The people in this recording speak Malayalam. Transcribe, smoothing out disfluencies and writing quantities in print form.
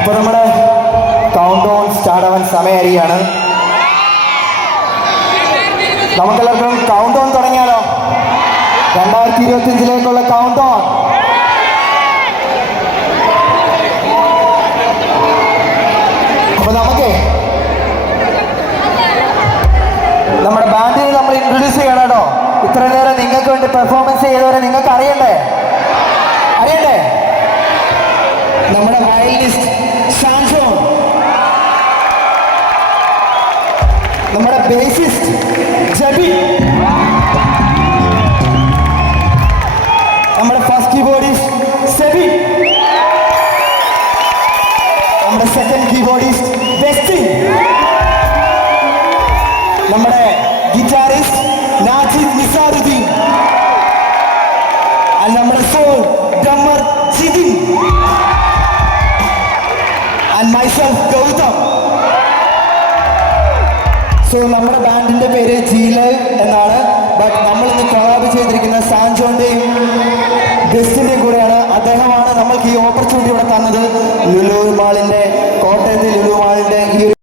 അപ്പോൾ നമ്മുടെ കൗണ്ട് ഡൗൺ സ്റ്റാർട്ട് ആവാൻ സമയമായിരിക്കുകയാണ്. നമുക്കെല്ലാവർക്കും കൗണ്ട് ഡൗൺ തുടങ്ങിയാലോ? 2025 കൗണ്ട് ഡൗൺ. അപ്പോൾ നമുക്ക് നമ്മുടെ ബാൻഡിനെ നമ്മൾ ഇൻട്രൊഡ്യൂസ് ചെയ്യണം കേട്ടോ. ഇത്ര നേരം നിങ്ങൾക്ക് വേണ്ടി പെർഫോമൻസ് ചെയ്തവരെ നിങ്ങൾക്ക് അറിയണ്ടേ? നമ്മുടെ വയലിനിസ്റ്റ് സാൻജോൺ, നമ്മുടെ ബേസിസ്റ്റ് ജബി, നമ്മുടെ ഫസ്റ്റ് കീബോർഡിസ്റ്റ് സെബിൻ, നമ്മുടെ സെക്കൻഡ് കീബോർഡിസ്റ്റ് ബെസ്റ്റിൻ, നമ്മുടെ ഗിറ്റാറിസ്റ്റ് നാജിദ് നിസാറുദ്ദീൻ, നമ്മുടെ sole drummer Jithin, and myself Gautham. So നമ്മുടെ ബാൻഡിന്റെ പേര് ജീലൈവ് എന്നാണ്. ബട്ട് നമ്മൾ ഇന്ന് കൊളാബ് ചെയ്തിരിക്കുന്ന സാൻജോന്റെയും ബെസ്റ്റിന്റെയും കൂടെയാണ്. അദ്ദേഹമാണ്